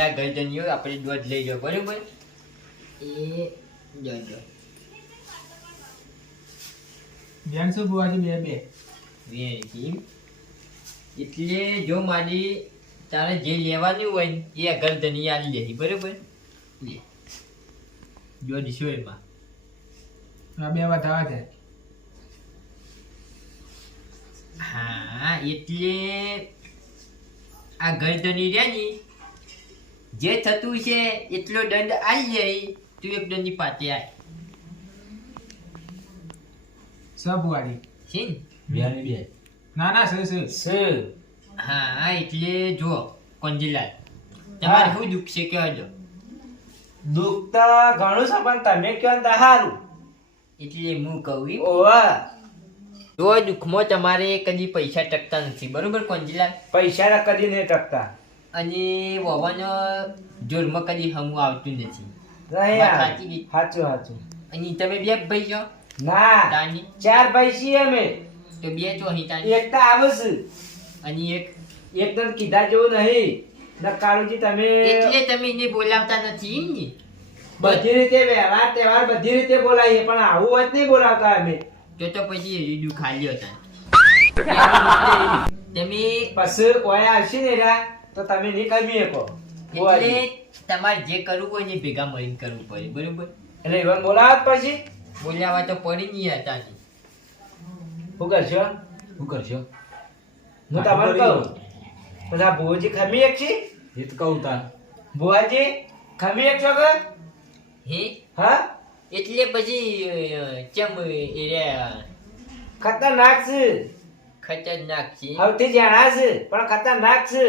પેલા ગરદનીઓ આપણે દોઢ લઈ જાઓ બરોબર એ જોજો બેન શું બુવાજી બે બે વેરી એટલે જો મારી તારે જે લેવાનું હોય ને એ ગરદની આલી દેહી બરોબર લે દોઢ સો એમાં આ બે વધાવા છે હા એટલે આ ગરદની રેની જે થતું છે એટલો દંડ આલી જાય તું એક દંડની પાતે આય સબ બુવાજી છે ને બેની બે ના ના સર હા એટલે જો કોંજીલાલ તમારે શું દુઃખ છે કહેજો દુઃખ તો ઘણું છે પણ તમે કયો ને તો સારું એટલે હું કહું એમ. ઓવા જો દુઃખમાં તમારે કદી પૈસા ટકતા નથી બરોબર કોંજીલાલ પૈસા કદી નહીં ટકતા અને વવાનો જોરમાં કદી હમું આવતું નથી નહીં વાત આ. સાચી કીધી. સાચું સાચું અને તમે બે ભાઈ છો ના તાની 4 ભાઈ છીએ અમે તો બે છો અહીં તાની એક તો આવે છે અને એક એકદમ કીધા જેવું નહીં ને કાળુજી તમે એટલે તમે એને બોલાવતા નથી એમ ને બધી રીતે વ્યવહાર તહેવાર બધી રીતે બોલાવીએ પણ આવું હોય જ નહીં બોલાવતા અમે તો પછી એ રીડું ખાલી હતા તમે પછી ઓય આવશે ને એરા તો તમે નહીં કરી શકો એટલે તમારે જે કરવું હોય ને એ ભેગા મળીને કરવું પડે બરોબર એટલે ઈવન બોલાવત પછી બોલાવા તો પડી નહીં હતા ને. શું કરશો શું કરશો હું તમને કહું બધા ભુવાજી ખમી એક છે એ તો કહું તાર ભુવાજી ખમી એક છો કે હે હા એટલે પછી ચમ એ રે ખતરનાક છે ખતરનાક છે સૌથી જાણા છે પણ ખતરનાક છે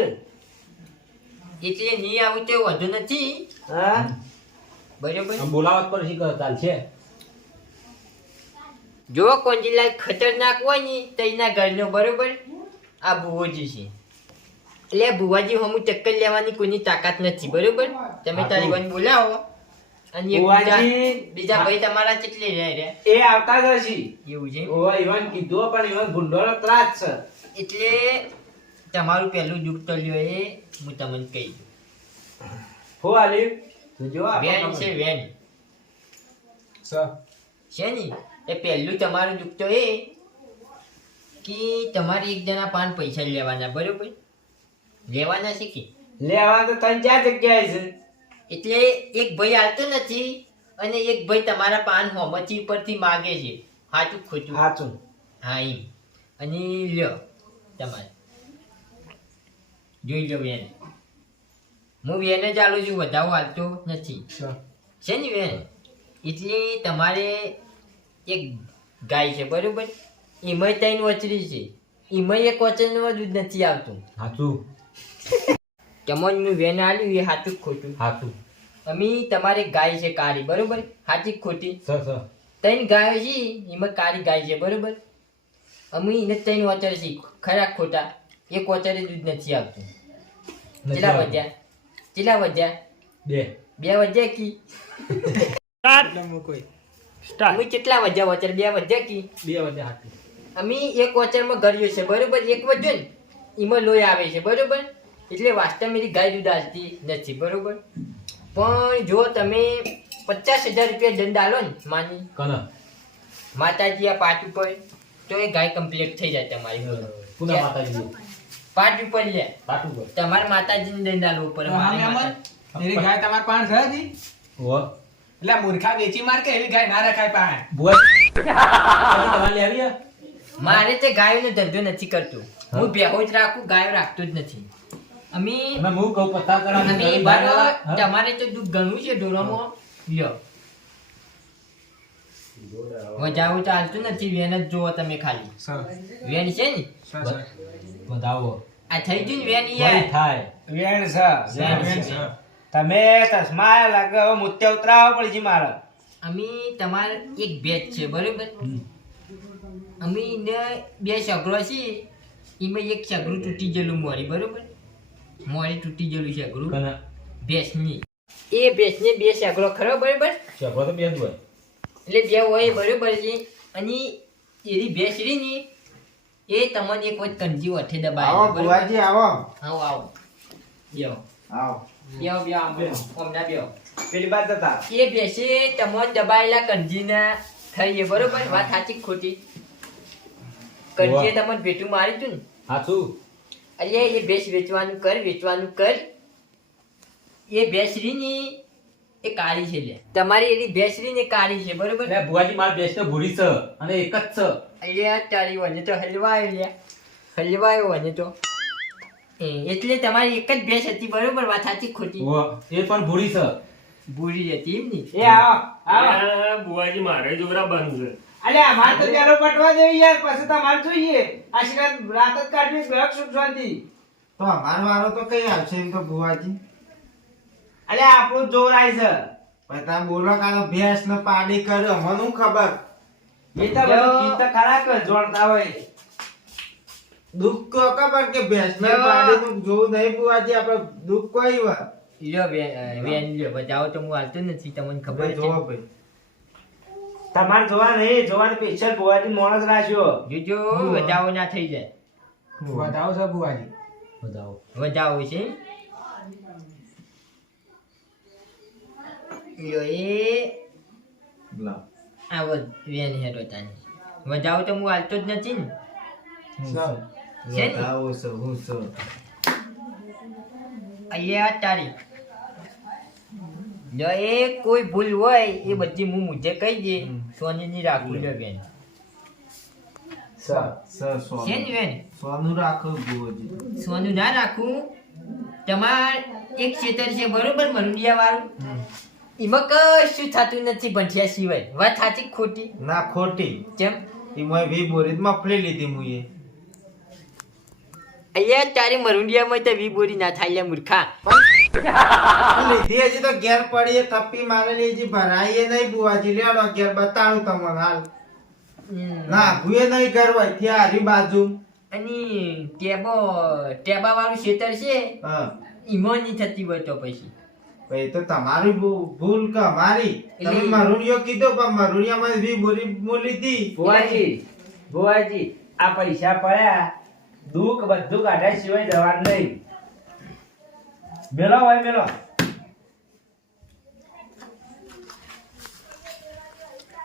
એટલે નહીં આવું તો વધુ નથી હા બરોબર આમ બોલાવત પર શી કર ચાલશે જો કોંજીલાલ ખતરનાક હોય ને તો એના ઘરનો બરોબર આ ભુવોજી છે એટલે ભુવાજી હમું ચક્કર લેવાની કોઈની તાકાત નથી બરોબર તમે તારી બન બોલાવો અને એક ભુવાજી બીજા ભાઈ તમારા કેટલે રહે રે એ આવતા જ હશે એવું છે ઓવા ઈવન કીધું પણ ઈવન ગુંડોનો ત્રાસ છે એટલે તમારું પહેલું દુઃખ તો લ્યો એ હું તમને કહી દઉં હો આલી તો જો વેન છે વેન સર છે ને એ પહેલું તમારું દુઃખ તો એ કે તમારે એક જણા પાન પૈસા લેવાના બરોબર લેવાના છે કે લેવા તો 3-4 જગ્યાએ છે એટલે એક ભાઈ આવતો નથી અને એક ભાઈ તમારા પાન હોમચી ઉપરથી માગે છે સાચું ખોટું સાચું હા એમ અને લ્યો તમારે જોઈ લો વેન હું વેને ચાલુ છું વધારો હાલતો નથી સર છે ને વેન એટલે તમારે એક ગાય છે બરોબર એમાંય 3 વચરી છે એમાંય એક વચનનું દૂધ નથી આવતું હાચું તમને મેં વેન આલ્યું એ સાચું ખોટું હાચું અમે તમારે ગાય છે કાળી બરોબર સાચી ખોટી સર 3 ગાયો છે એમાં કાળી ગાય છે બરોબર અમે એને 3 વચર છે ખરા ખોટા એક વચરે દૂધ નથી આવતું કેટલા વધ્યા બે બે વધ્યા કી કોઈ અમે કેટલા વધ્યા વચર બે વધ્યા કી બે વધે હાચું અમે એક વચરમાં ગળ્યું છે બરોબર એક વધ્યો ને એમાં લોહી આવે છે બરોબર એટલે વાસ્તવ મેરી ગાય દૂધ આવતી નથી બરોબર પણ જો તમે 50,000 રૂપિયા દંડ આલો ને માની કન માતાજી આ પાટ ઉપર તો એ ગાય કમ્પ્લીટ થઈ જાય તમારી પુના માતાજી પાટ ઉપર લે પાટું પર તમારે માતાજીને દંડ આલવો પડે મારી માતા એની ગાય તમાર પાન છે જી ઓ એટલે મૂર્ખા વેચી માર કે એવી ગાય ના રખાય પાન બોલ તમારે લેવી હે? મારે તે ગાયોનો ધંધો નથી કરતું હું ભેહો જ રાખું ગાયો રાખતો જ નથી અમે અમે હું કહું પતા કરા અમે બરાબર તમારે તો દુઃખ ઘણું છે ઢોરોમાં લ્યો વધાવું ચાલતું નથી વેન જ જોવો તમે ખાલી સર વેન છે ને સર સર બતાવો આ થઈ ગયું ને વેન વળી યાર થાય વેણ છે વેણ છે. સર તમે ચશ્મા લાગે હવે મુત્તે ઉતરાવો પડશે મારે અમે તમારે એક બેચ છે બરોબર અમે ને 2 સગડો છે એમાં એક સગડું તૂટી ગયેલું મોરી બરોબર મોરી તૂટી ગયેલું સગડું કન ભેંસની એ ભેંસને 2 સગડો ખરો બરોબર ચપરો તો બે જ હોય એટલે 2 હોય બરોબર છે અને એની ભેંસ રહી ને એ તમને એક વખત કંજી વઠે દબાય આવો ભુવાજી આવો આવો આવો બેહો આવો બેહો બેહો આમ બેહો. ઓમના બેહો. પેલી બાદ જતા એ બેસે તમોન દબાયેલા કંજીના થઈએ બરોબર વાત સાચી કે ખોટી કંજીએ તમને ભેટું મારી તું ને હાચું અરે એ ભેંસ વેચવાનું કર એ ભેંસરીની એ કાળી છે લે તમારી એની ભેંસરી ને કાળી છે બરોબર એટલે ભુવાજી માર બેસ તો ભૂરી છે અને એક જ છે અરે તારી વને તો હલવાયો વને તો એટલે તમારી એક જ ભેંસ હતી બરોબર વાત સાચી ખોટી ઉવ્વ. એ પણ ભૂરી છે ભૂરી હતી એમ ની એ આવો આવો બુવાજી મારે જોરા બંધ છે અલ્યા માર તો પેલો પટવા દેવી યાર પછી તમારે જોઈએ આશીર્વાદ રાત જ કાઢવી બેક સુખ શાંતિ તો અમારો વારો તો કઈ આવશે એમ તો ભુવાજી અલ્યા આપણું જોર આવી છે પણ તમે બોલો કાનો ભેંસ ને પાડી કર્યો મને શું ખબર એ તો બધું ગીત તો ખરા કે જોડતા હોય દુઃખ તો ખબર કે ભેંસ ને જો. પાડી નું જોવું નહીં ભુવાજી આપણે દુઃખ કોઈ વાર લ્યો વેન લ્યો બજાવો તો હું હાલતો નથી તમને ખબર ભાઈ છે જોવો ભાઈ તમારે જોવા નહીં જોવાની સ્પેશિયલ ભુવાજી મોણસ રાખ્યો જોજો વધાવો ના થઈ જાય બતાવો છો બુવાજી બતાવો વધાવો છે લ્યો એ લાવ આ વેન હેડો તાની વધાવો તો હું હાલતો જ નથી ને છે ને? આવો છો હું છો અહીંયા તારીખ જો એ કોઈ ભૂલ હોય એ બધી હું મુજે કહી દે સોનીની રાખું લ્યો બેન સર છે ને બેન સોનું રાખો ભુવાજી સોનું ના રાખું તમાર એક ખેતર છે બરોબર મરુડિયા વાળું એમાં કશું થતું નથી ભંઠિયા સિવાય વાત સાચી કે ખોટી ના ખોટી કેમ એમાં વી બોરી મફળી લીધી મુએ અહીંયા તારી મરુડિયામાં તો વી બોરી ના થાય લ્યા મૂર્ખા લીધી હજી તો ઘેર પડી એ થપ્પી મારેલી હજી ભરાઈએ નહીં ભુવાજી લેડો ઘેર બતાડું તમને હાલ ના ભૂએ નહીં ઘર હોય ત્યાં હારી બાજુ અને ટેબા વાળું ખેતર છે હા ઈમાં નહીં થતી હોય તો પછી ભાઈ તો તમારી ભૂલ કે અમારી તમે એટલે- મરુડિયો કીધો પણ મરુડિયામાં વી બોરી લીધી ભુવાજી આ પૈસા પડ્યા દુઃખ બધું કાઢ્યા સિવાય જવાનું નહીં મેલો ભાઈ મેલો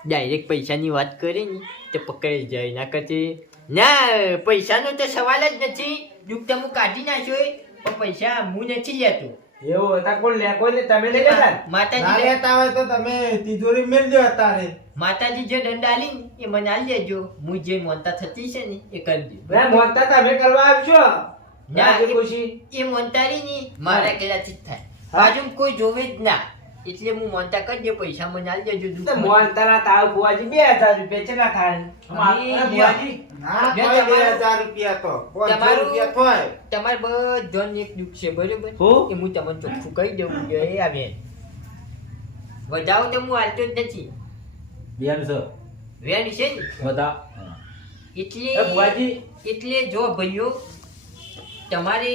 ડાયરેક્ટ પૈસાની વાત કરે ને તો પકડાઈ જાય ના કરતી ના પૈસાનો તો સવાલ જ નથી દુઃખ તો હું કાઢી નાખ્યો પણ પૈસા હું નથી લેતો એવું હતા કોણ લે કોઈ લે તમે લઈ લેતા ને? ના માતાજી લેતા હોય તો તમે તિજોરી મેલજો અત્યારે માતાજી જે દંડ આલી ને એ મને આલી દેજો હું જે મોનતા થતી છે ને એ કરી દે ભાઈ મોનતા તમે કરવા આવશો ના, રાજી એ- ખુશી એ મોનતારી ની મારા કેલાથી જ થાય હા. બાજુ કોઈ જોવે જ ના એટલે હું મોનતા કરી દે પૈસા મને આલી દેજો તો દુઃખ મોનતા ના તાવ ભુવાજી 2000 રૂપિયા ચેલા થાય ભુવાજી, ના જો કોઈ તમારું- 2000 રૂપિયા તો 500 તમારું- રૂપિયા થોય તમારે બધાને એક દુઃખ છે બરોબર હું? એ હું તમને ચોખ્ખું કહી દઉં કે એ આવે વધાવો તો હું હાલતો જ નથી બેન છે વેન છે ને બધા એટલે એ ભુવાજી એટલે જો ભાઈઓ તમારે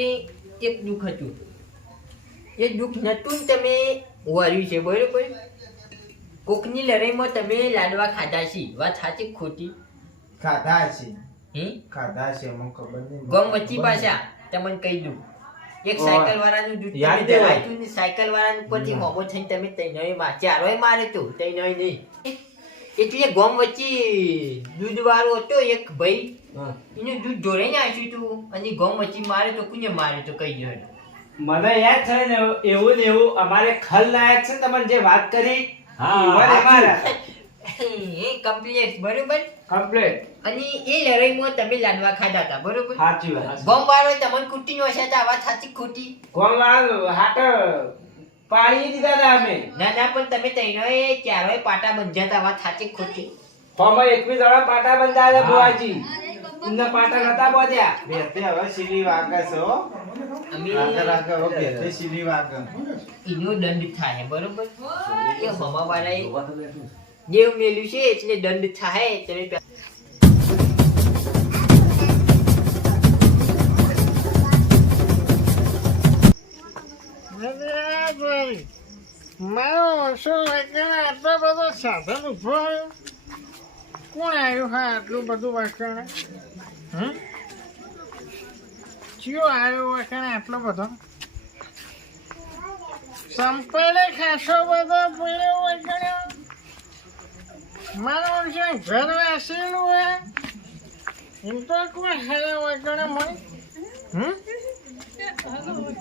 એક દુઃખ હતું એ દુઃખ નતું ને તમે વર્યું છે બરોબર કોકની લડાઈમાં તમે લાડવા ખાધા છે વાત સાચી કે ખોટી ખાધા છે હે ખાધા છે મને ખબર નહીં ગમ વચ્ચી પાછા તમને કહી દઉં એક ઓહ. સાયકલ વાળાનું દૂધ યાદ તમે દેવાય. દબાયું ને સાયકલ વાળાનું પરથી મોમો થઈને તમે તૈનોય ચારોય મારે તો તૈનોય નહીં એટલે ગમ વચ્ચે દૂધ વાળો હતો એક ભાઈ એનું દૂધ ઢોળાઈને આવ્યું તું અને ગમ વચ્ચે મારે તો કોને મારે તો કઈ ગયો મને યાદ છે ને એવું ને એવું અમારે ખલ લાયક છે ને તમને જે વાત કરી હા, એવા ને અમારા એ કમ્પ્લેટ બરોબર કમ્પ્લીટ અને એ લડાઈમાં તમે લાડવા ખાધા હતા બરોબર સાચી વાત ગમ વાળો તમને કુટી નો હશે તો વાત સાચી ખોટી કોણ વાળા હાટ પાડી દીધા હતા અમે ના ના પણ તમે તૈનોય ચારોય પાટા બંધાતા વાત સાચી ખોટી ફોમાં 21 દડા પાટા બંધાયા હતા ભુવાજી એમના પાટા નતા બોધ્યા બેતે હવે સીલી વાગે છે હો અમે રાગે રાગે હવે બેતે સીલી વાગે એનો દંડ થાય બરોબર એ હમા વાળાએ દેવ મેલ્યું છે એટલે દંડ થાય તમે મારો શું આટલો બધો સાધન ઉભો આવ્યો કોણ આવ્યું હા આટલું બધું વાંચણ ચિયો આવ્યો વાંચણ આટલો બધો સંપલે ખાસો બધો પડ્યો હોય ગણ્યો. મારો છે ઘર વાસેલું હોય એમ તો કોઈ હેરે હોય ગણે મને.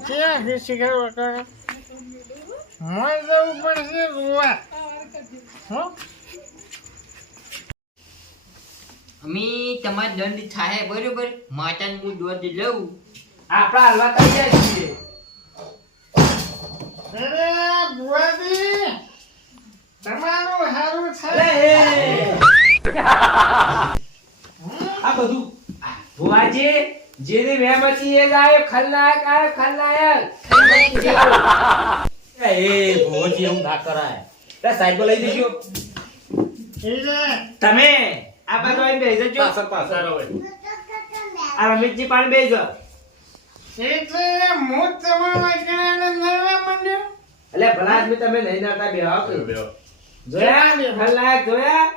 ક્યાં છે શિખર વગર મોય જવું પડશે રોવા. હો અમે તમારે દંડ થાય બરોબર માતાને હું દોડ લઉં. આપણા હાલવા તૈયાર છીએ. અરે બુઆજી તમારું હારું અરે થાય. આ બધું ભુવાજી જેની મહેમતી એ જ આવ્યો ખલનાયક આવ્યો ખલનાયક. એ ભોજી એવું ના કરાય તે સાઈડ લઈ દેજો તમે આ બાજુ આવીને બેસી જજો. પાછળ પાછળ આ રમેશજી પાણી બેસી જાઓ. એટલે હું તમારા કણાને નરવા માંડ્યો. એટલે ભલા આદમી તમે નહીં નડતા બેહો કે. બેહો. જોયા ખલનાયક જોયા.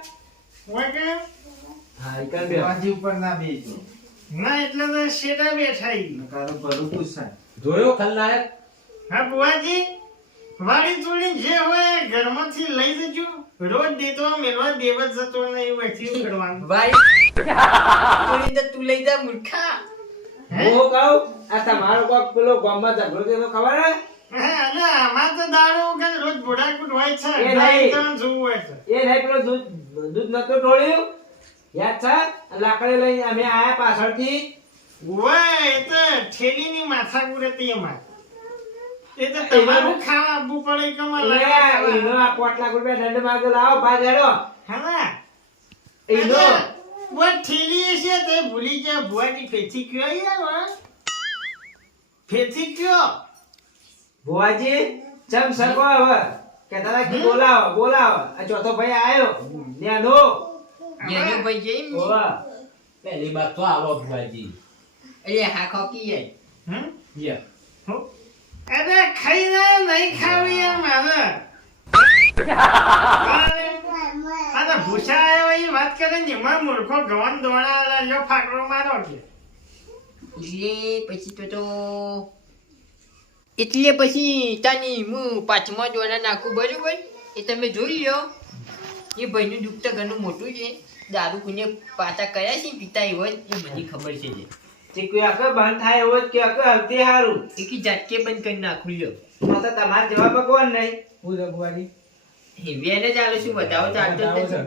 વગર હા ઈકન બેહો. બુવાજી ઉપર ના બેસજો. ના એટલે તો શેડા બેઠા ઈ. નકારો ભરું પૂછાય. જોયો ખલનાયક હા બુઆજી વાડી તોડી જે હોય ઘરમાંથી લઈ જજો. રોજ દેતો મેલવા દેવ જ જતો નહીં વચ્ચે કરવાનું. ભાઈ થોડી તો તું લઈ જા મૂર્ખા. હે? હું કહું આ તમારો કોક પેલો ગામમાં ઝઘડો થયો ખબર હે? હા અને આમાં તો દાડો વગર રોજ ભોડાકૂટ હોય છે. એ નહીં. ગાય ત્રણ જોવું હોય છે. એ નહીં પેલો દૂધ નતો ઢોળ્યું યાદ છે? લાકડી લઈને અમે આયા પાછળથી. ઓય એ તો ઠેલીની માથાકૂટ હતી અમારે. એ તો તમારું ખાવા આપવું પડે કે અમારે એટલે લગાડવા. એનો આ 5 લાખ રૂપિયા દંડ માંગ્યો લાવો ભાગ હેડો. હા એનો બહુ ઠેલી છે તે ભૂલી ગયા ભુવાજી ફેથી કયો યાર હા? ફેથી કયો ભુવાજી ચમ સકો હવે કે દાદા કી બોલાવો બોલાવો આ ચોથો ભાઈ આયો નેનો. જેનો ભાઈ જઈ ને ઓવા પહેલી બાત તો આવો ભોજી અરે હા ખોકી જાય. હમ યે અરે ખાઈ ના નહીં ખાવી યાર મારે આ તો ભૂસા આવ્યો એ વાત કરે ને એમાં મૂર્ખો ગવન દોણા જો ફાકડો મારો કે એટલે પછી તાની હું પાંચમા દોડા નાખું બરોબર એ તમે જોઈ લો. એ ભાઈનું દુઃખ તો ઘણું મોટું છે. દારૂ કુને પાતા કયા છે પિતા એવો જ એ બધી ખબર છે. ચીકુ આકે બંધ થાય એવો જ કે આકે હલતી હારું. એકી ઝાટકે બંધ કરી નાખું લ્યો. આ તો તમાર જેવા ભગવાન નહીં. હું તો બુવાજી. હેવીને ચાલે શું વધાવો ચાલતો જ નથી.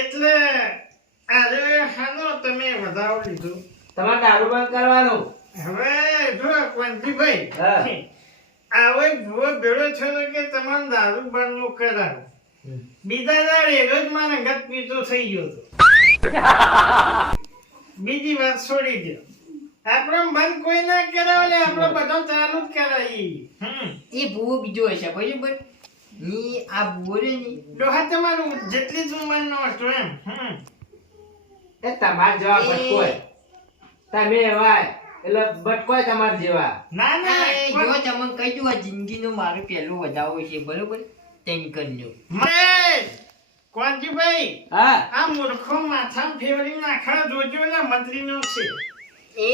એટલે આજે હાલો તમે વધારો લીધું. તમારે દારૂ બંધ કરવાનું. હવે જો કવંતીભાઈ હા. આવો એક ભૂવો ભેળો છો ને કે તમારે દારૂ બંધ કરાવો. બીજા દાડે રોજ મારા ગત પીતો થઈ ગયો હતો. બીજી વાત છોડી દો. આપણો બંધ કોઈ ના કરાવે આપણો બધો ચાલુ જ કરાવી. એ ભૂવો બીજો હશે બરોબર. ની આ ભૂવો રે ની ડોહા તમારું જેટલી જ ઉંમરનો હતો એમ. એ તમાર જેવા એ- ભટકોય. તમે એવા એટલે ભટકોય તમાર જેવા. ના ના એ જો તમને કહી દઉં આ જિંદગીનો મારો પહેલો વધાવો છે બરોબર. ટેન્કરનો મહેશ કોંજીભાઈ હા આ મૂર્ખો માથામાં ફેવરી નાખા જોજો ને મંત્રીનો છે. એ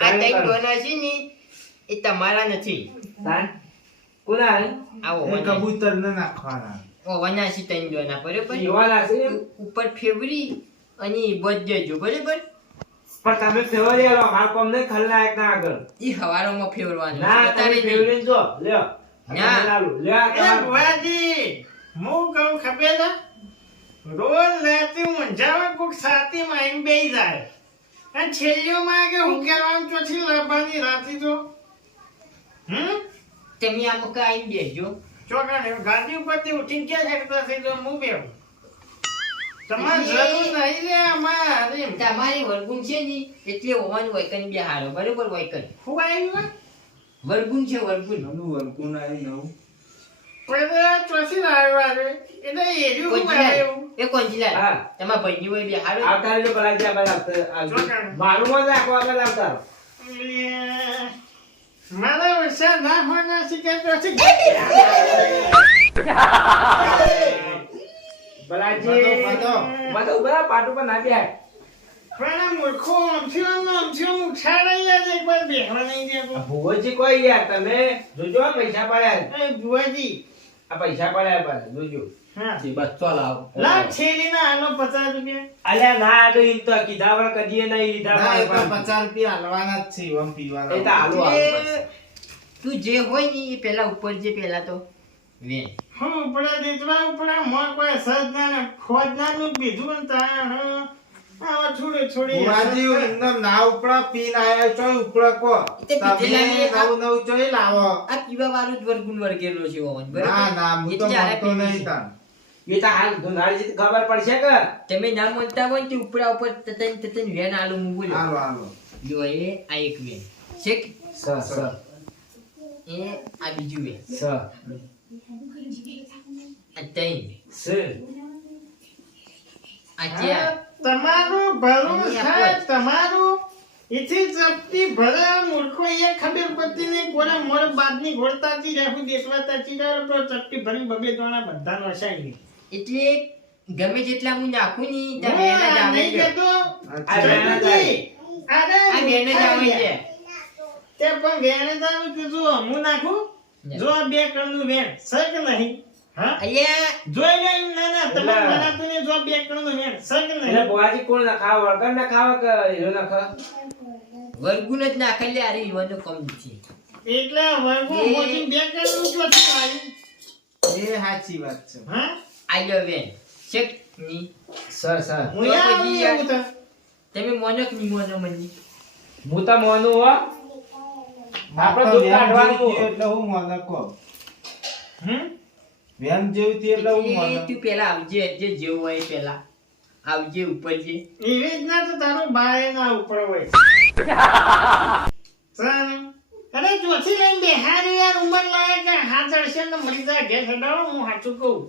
આ ટાઈપ ડોના છે ને એ તમારા નથી. તાન કોના હે? આ એ ઓવાના કબૂતર ને નાખવાના. ઓવાના છે ત્રણ ડોના બરોબર. યુવાના છે એમ? ઉપર ફેવરી અને બધ દેજો બરોબર. પણ તમે ફેવરી આલો માર કોમ નહીં ખલનાયક ના આગળ. એ હવારોમાં ફેવરવાનું ના અત્યારે તમે નહીં. ફેવરી જો લ્યો. ના. લ્યો આ એ તમાર- ભુવાજી હું કહું ખબર છે રોજ રાતે ઊંઝામાં કોક છાતીમાં આવીને બેસી જાય અને છેલ્લીઓ માં કે હું કહેવાનું ચોથી લાવવાની રાતી તો તમે આ મકા આવીને બેસજો. ચોકાને ગાડી ઉપરથી ઉઠીને ક્યાં શકતા થઈ તો હું બેહું. તમારે જરૂર નહીં લે અમારે તમારી વર્ગુણ છે ને એટલે ઓવાનું વૈકન બે હારો બરોબર વૈકન હું આવ્યું વર્ગુણ છે વર્ગુણ. નવું વરકું આવી નવું. પેલા ચોથી લાવ્યો આજે એટલે એર્યું હું આવ્યું એ કોંજીલાલ હા. તમારા ભાઈની હોય બે હારો આવતા રહેજો બલાજી આ બાજુ આવજો. ચોકાને. મારું મત રાખો આ બાજુ આવતા રહો. મારા વરસાદ ના હોના શીખે ચોથી બલાજી બધો. બધો ઉભા રહો, પાટ ઉપર ના બેહાય. પણ આ મૂર્ખો આમથી ઉઠાડાઈ જાય એકવાર બેહવા નહીં દેતો. આ ભુવોજી કોઈ યાર તમે જોજો આ પૈસા પડ્યા એ બુઆજી, આ પૈસા પડ્યા પાછા જોજો હા, જે બચ્ચો લાવ લાવ છેલીના આનો 50 રૂપિયા. અલ્યા ના આ તો એમ તો કીધા વગર કદીએ નહીં લીધા ના, એ તો પણ 50 રૂપિયા હાલવાના જ છે ઓમ એ તો પીવાના હાલો હાલો એ તું જે હોય ને એ પેલા ઉપર જે પેલા તો વેન હું ઉપડા દેતવા ઉપડા મોર કોઈ સજના ને ખોજના નું બીજું ને તાણ આવા થોડી બુવાજી એમને ના ઉપડા પીન આયા ચોય ઉપડા કો તે પીધેલા ને તમે નવું ચોય લાવો આ પીવા વાળું જ વર્ગુણ વર્ગેલો છે ઓવન ના ના હું તો એટલે આરે માનતો પીવું નહીં છે. તાન એ તો હાલ ધુનાળી ખબર પડશે કે તમે ના માનતા હોય ને તે ઉપરા ઉપર તતન વેન આલુ હું બોલ્યો હાલો હાલો જો એ આ એક વેન શેક સ એ આ બીજું વેન સ આ ત્રણ સ આ ચાર તમારું ભલું અહીં થાય આપો જ. તમારું ઇથી ચપટી ભલે મૂર્ખો એ ખબર પડતી નહીં કોના મોર બાદની ઘોડતાથી રહેવું દેતવાતાથી રહે તો ચપટી ભરી બબે દોણા બધાનો હસાઈ ગઈ. એટલે ગમે જેટલા હું નાખું ની ત્યાં વેન જ આવે નહીં છે. કહેતો. આ વેણ જ ચપટી. અરે આ વેન જ આવે છે. તે પણ વેણ જ આવે કે જો હું નાખું જો આ બે કણનું વેણ છે કે નહીં? હા અહીંયા જોઈ લે એમ ના ના તમે એટલે- બનાતું ને જો બે કણનું વેણ છે કે એટલે નહીં? ભુવાજી કોણ ના ખાવ વળગર ના ખાવ કે હીરો ના ખાવ વર્ગુણ જ નાખેલી આરે યુવાનો કમ નથી. એટલે વર્ગો એ- મોટી બે કણનું ચોથી આવ્યું. એ સાચી વાત છે હા આયો વેન શેક ની સર સર હું યાર આવું પછી યાર- એવું તો. તમે મોનો કે નહીં મોનો મની હું તો મોનું હો આપણે દૂધ કાઢવાનું એટલે હું મને કહો હમ? વેન જેવું થયું એટલે હું એ મને તું પેલા આવજે જે જેવું હોય એ પેલા આવજે ઉપર જે એવી રીતના તો તારો બાય ના ઉપર હોય. ચાલ. અરે ચોથી લઈને બેહારી યાર ઉંમર લાગે કે હાથ અડશે ને મરી જાય ઘેર હડાવો હું સાચું કહું.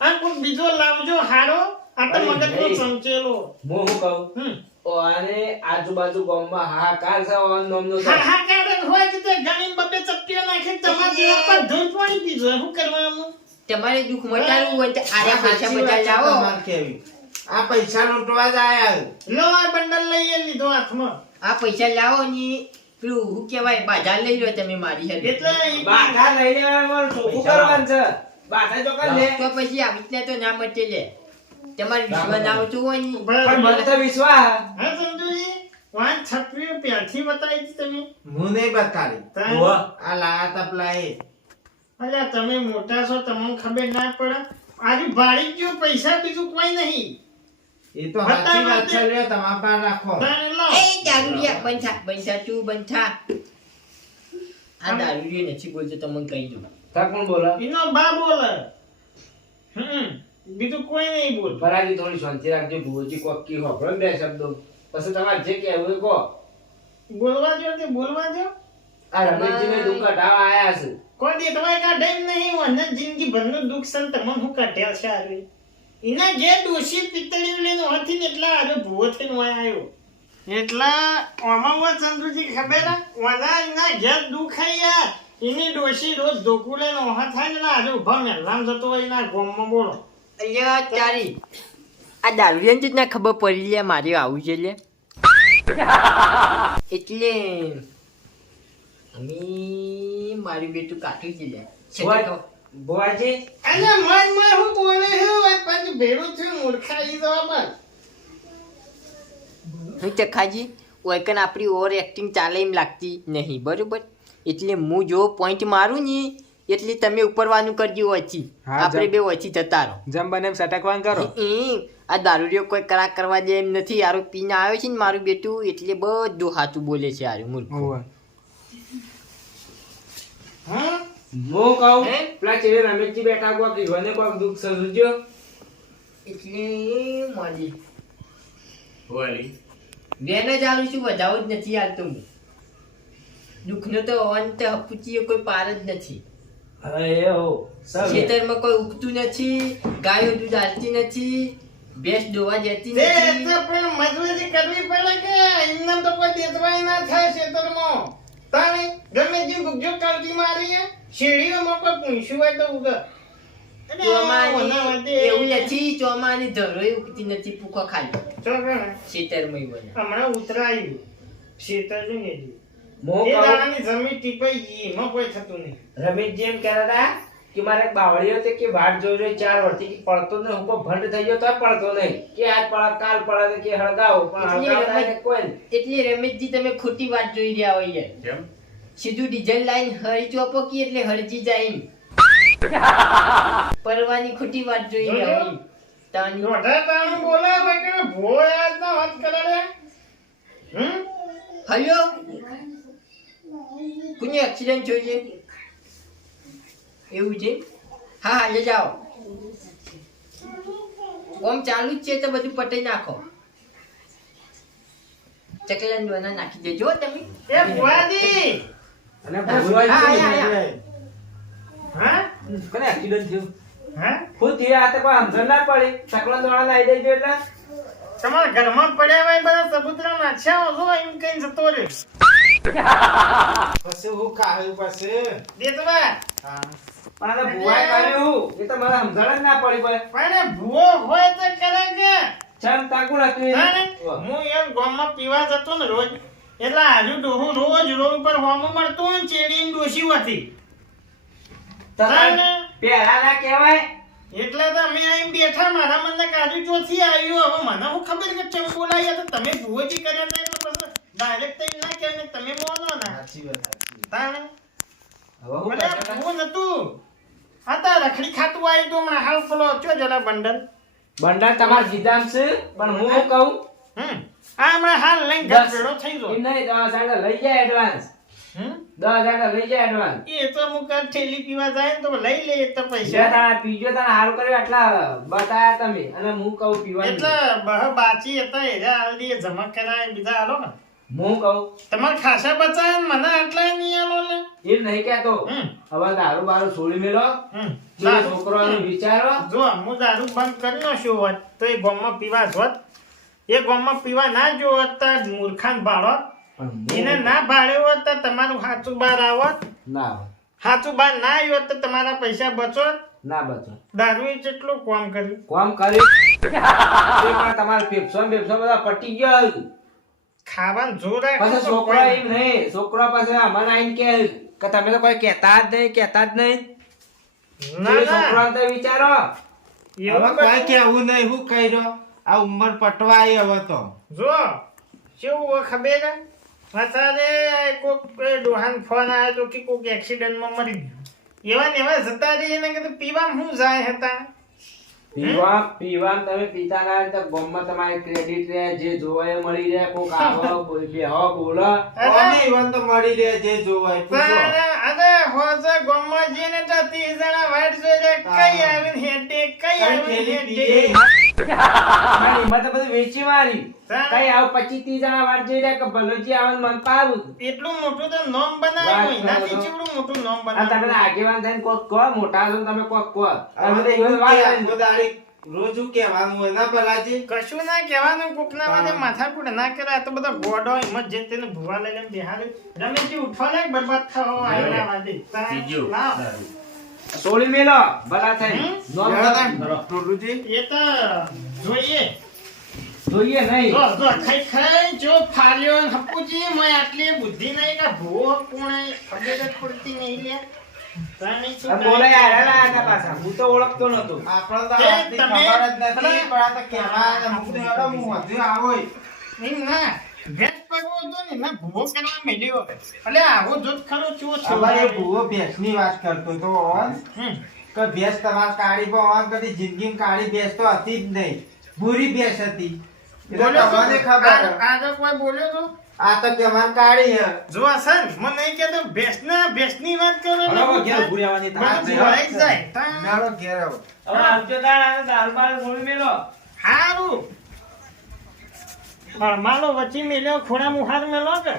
આ કોઈ બીજો લાવજો હારો આ તો અરે મગજનો નહીં. ચમચેલો. હું શું કહું હમ. અને આજુબાજુ ગામમાં હાહાકાર છે ઓન નોમનો છે. હા હા કાઢે હોય તો તે ઘણી બબે ચપટીઓ નાખી તમારા જેવા પર ધૂળ પાણી પીજો શું કરવાનું? તમારે દુઃખ મટાડવું હોય તો આર્યા પૈસા સાચી વાત બધા છે લાવો તમારે કેવી. આ પૈસા લૂંટવા જ આયા લો આ બંડલ લઈએ લીધો હાથમાં. આ પૈસા લાવો ને પેલું શું કહેવાય બાજાર લઈ લો તમે મારી સાથે એટલે ઈ- બાધા લઈ લેવાનું ચોખ્ખું કરવાનું છે બાધા ચોખ્ખા લે તો પછી આવી રીતના તો ના મટે લે તમારે વિશ્વાસ ના આવતો હોય ને પણ મને તો વિશ્વાસ હા સંજુજી વાન છપરીઓ પહેરથી બતાવી હતી તમે. હું નહીં બતાડી તાન. આ લાયા તપલા એ અલ્યા તમે મોટા છો તમને ખબર ના પડે આજુ ભાડી ગયો પૈસા બીજું કોઈ નહીં. એ તો સાચી વાત છે લ્યો તમારા પાસે રાખો તાન લો. એ દારૂડિયા બંધ થા તું બંધ થા આ દારૂડિયો નથી બોલતો તમને કહી દઉં તા કોણ બોલે એનો બા બોલે. બીજું કોઈ નહીં બોલ. ફરાજી થોડી શાંતિ રાખજો ભુવોજી કોક કી હોભળો ને બે શબ્દો પછી તમારે જે કહેવું એ કહો બોલવા દો તે બોલવા દો. આ રમેશજીને દુઃખ કઢાવા આયા છે કોઈ દેતવાય કાઢે જ નહીં મને જિંદગી ભરનું દુઃખ છે ને તમને હું કાઢ્યા છે આરે. એના જે દોષી પિત્તળીઓ લઈને હોતી ને એટલા આરે ભૂવો થઈને ઓય આવ્યો. એટલા આમાં વા ચંદ્રુજી ખબર વાદા એના ઘેર દુઃખ આઈ યાર એની ડોશી રોજ ધોકું લઈને ઓહા થાય ને આજે ઉભા મેલામ જતો હોય એના ગોમમાં બોલો. અલ્યા તારી આ દારૂડિયાને જ ના ખબર પડી લે મારે આવું છે લે એટલે અમે મારું બેટું કાઠું છે લે ભુવાજી અને મનમાં હું બોલે છે પછી ભેરું થયું મૂર્ખાઈ જવા પર. હું ચખાજી ઓયકન આપણી ઓવર એક્ટિંગ ચાલે એમ લાગતી નહીં બરોબર એટલે હું જો પોઈન્ટ મારું ને એટલે તમે ઉપરવાનું કરજો ઓછી હા, આપણે જમ. બે ઓછી જતા રહો જેમ બને એમ સટકવાન કરો આ દારૂડિયો કોઈ કરાક કરવા દે એમ નથી આરો પીને આવ્યો છે ને મારું બેટું એટલે બધું સાચું બોલે છે આરું મૂર્ખ હોવે. હા હું કહું હે? પેલા ચેડે રમેશજી બેઠા કોક ઈવને કોક દુઃખ સર્જ્યો એટલે મારી વાલી વેન જ આલું છું વધાવું જ નથી હાલતો હું દુઃખનો તો અંત હપુચીએ કોઈ પાર જ નથી અરે એ હો સર ખેતરમાં કોઈ ઉગતું નથી ગાયો દૂધ આલતી નથી ભેંસ દોવા જતી તે નથી તો પણ મજૂરી કરવી પડે કે એમને તો કોઈ દેતવાય ના થાય ખેતરમાં. તાણે ગમે તે ભૂગજો કાઢી મારી શેરડીઓમાં કોઈ પૂંછ્યું હોય તો ઉગે. ચોમાની એવું નથી, ચોમાની ધરોઈ ઉગતી નથી, પૂખો ખાલી ખેતરમાં ઈ બને. હમણાં ઉતરાયું શેતર જો ને હું એ કહું દાડાની જમીન ટીપાઈ ગઈ એમાં કોઈ થતું નહીં. રમેશજી એમ કહેતા હતા કે મારે એક બાવળીયો છે કે વાટ જોઈ રહ્યો 4 વર્ષથી કે પડતો ને હું ભંડ થઈ ગયો તો પડતો નહીં કે આજ પડે કાલ પડે કે હળગાવો પણ હળગાવતા એને કોઈ નહીં. એટલે રમેશજી તમે ખોટી વાત જોઈ રહ્યા હોય યાર. કેમ? સીધું ડીઝલ લાઈન હરી ચોપો કી એટલે હરજી જાય એમ. પરવાની ખોટી વાત જોઈ રહ્યા હોય. તાની દોઢા તાણું બોલાવે કે ભૂવો યાદના વાત કરે રે. હલો કોને એક્સિડન્ટ થયો છે એવું છે? હા હા જાઓ, કોમ ચાલુ જ છે તો બધું પટાઈ નાખો. ચકલાન દોના નાખી દેજો તમે. એ ભુવાજી અને ભૂલવાય હા, છે હા, ને. હા કોને એક્સિડન્ટ થયું હા ખુદ થયા આ તો કોઈ સમજણ ના પડી સકલા દોડા નાઈ દેજો એટલે તમારા ઘરમાં પડ્યા હોય બધા સબૂતરા નાખ્યા હો એમ કઈ જતો રે. પછી હું ખાયું પછી દેતવા પણ આ તો ભૂવાએ કર્યું એ તો મને સમજણ જ ના પડી કોઈ પણ ભૂવો હોય તો કરે કે ચમ તાકું હતું તાણે હું એમ ગામમાં પીવા જતો ને રોજ એટલે આજુ ડોહું રોજ રોડ પર હોમું મળતું ને ચેડીને ડોશી હતી તાણે પેલા ના કહેવાય એટલે તો અમે અહીં બેઠા મારા મનને કાજુ ચોથી આવ્યું હવે મને હું ખબર કે ચમ બોલાયા તો તમે ભૂવોજી કર્યા હતા એટલે પછી ડાયરેક્ટ તો ના કહેવાય ને તમે મોનો ના સાચી વાત તાણે હવે હું ભલે કરતા ભૂવો નતું આ તો રખડી ખાતું આવ્યું તો હમણાં હાલ પેલો ચો જરા બંડલ બંડલ તમાર જીદામ છે પણ હું શું કહું આ હમણાં હાલ લઈને ઘર ભેળો થઈ ગયો એમ નહીં 10,000 લઈ જાય એડવાન્સ હમ 10,000 લઈ જાય એડવાન્સ એ તો અમુક વાર ઠેલી પીવા જાય ને તો લઈ લે તો જે પૈસા તારા પીજો તારા હારું કર્યું આટલા બતાયા તમે અને હું કહું પીવાનું એટલે બહ બાચી હતા એરા આલદી જમા કરાય બીજા આલો ને હું કહું તમારે ખાસા બચાય ને મને આટલા નહીં આલો ને એમ નહીં કહેતો હમ હવે દારૂ બારૂ છોડી મેલો હમ જે છોકરાનો વિચારો જો હું દારૂ બંધ કરી નાખ્યો હોત તો એ ગામમાં પીવા જોત એ ગામમાં પીવા ના જો હોત તો મૂર્ખાન ભાડો એને ના ભાડ્યો હોત તો તમારું સાચું બાર આવત ના સાચું બાર ના આવ્યું હોત તો તમારા પૈસા બચો ના બચો દારૂ જેટલું કામ કર્યું કોમ કર્યું એ પણ તમારા ફેફસો બધા પટી ગયો ખાવાનું જોર પછી છોકરો એમ નહીં છોકરો પછી અમને આવીને કે તમે તો કોઈ કહેતા જ નહીં ના ના છોકરો તો વિચારો હવે એવું કોઈ કેવું નહીં હું કર્યો આ ઉંમર પટવા આવી હવે તો જો કેવું ખબર હે અત્યારે કોક ડોહાન ફોન આવ્યો તો કે કોક એક્સિડન્ટમાં મરી ગયું એવા ને એવા જતા રહીએ ને કે પીવામાં શું જાય હતા પીવા તમે પીતા ના હોય તો ગોમમાં તમારે ક્રેડિટ રહે જે જોવાય એ મળી રહે કોક આવો કોઈ બેહો બોલો કોને ઈવન તો મળી રહે જે જોવાય પૂછો અરે હોજે ગામમાં જઈને તો 30 જણા વાટ જોઈ રે કઈ આવીને હેડે કઈ આવીને હેડે મારી હિંમત તો બધી વેચી મારી હા. કઈ આવ 25-30 જણા વાત જોઈ રહ્યા કે ભલોજી આવે ને મન પાવું એટલું મોટું તો નોમ બનાવ્યું વાત એનાથી કરો. ચેવડું મોટું નોમ આ તમે બનાવ્યું આગેવાન થઈને કોક કહો મોટા છો ને તમે કોક કહો હવે તો એવું કે આખો દાડી રોજ હું કહેવાનું હોય ના પેલાજી કશું ના કહેવાનું કોકના વાદે માથાકૂટ ના કરે આ તો બધા ગોડો હિંમત જે તેને ભૂવા લઈને બિહારે રમેશજી ઉઠો ને બરબાદ થવા આવ્યા વાદે ત્રીજો લાવ. દારૂ. છોડી મેલો ભલા થઈ હમ? નોમ કરો. ટોલુજી એ તો જોઈએ જોઈએ નહીં જો જો ખાઈ ખાઈ જો ફાલ્યો ને હપુજી મોય આટલી બુદ્ધિ નહીં કે ભૂવો કોણે ખબર જ પડતી નહીં લે તાણી શું આ બોલાય આયા હતા પાછા હું તો ઓળખતો નતો આપણો તો એ આટલી તમે- ખબર જ નથી પણ આ તો કહેવા હું તો એવડો હું વધુ આવોય નહીં ના ભેંસ પગવો હતો ને ના ભૂવો કરવા મેલ્યો એટલે આવો જોત ખરો ચો છો હવે એ ભૂવો ભેંસની વાત કરતો તો હોન હમ કે ભેંસ તમારે કાળી પણ હોન કદી જિંદગીમાં કાળી ભેંસ તો હતી જ નહીં ભૂરી ભેંસ હતી એટલે બોલ્યો તો? તમને ખબર આ તો કોઈ બોલ્યો તો આ તો કે અમારે કાળી હે જો હસન મને નહીં કહેતો ભેંસની વાત કરો ને હવે ઘેર ઉભું રહેવાની તાકાત મને નહીં. ભૂલાઈ જ જાય તા- મેળો ઘેર આવો હવે આવજો તાણ દારૂ બારૂ છોડી મેલો હારું માલો વચ્ચે મેલ્યો ખોડા મુહાર મેલો કે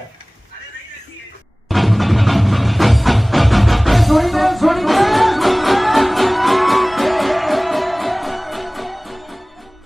છોડી દે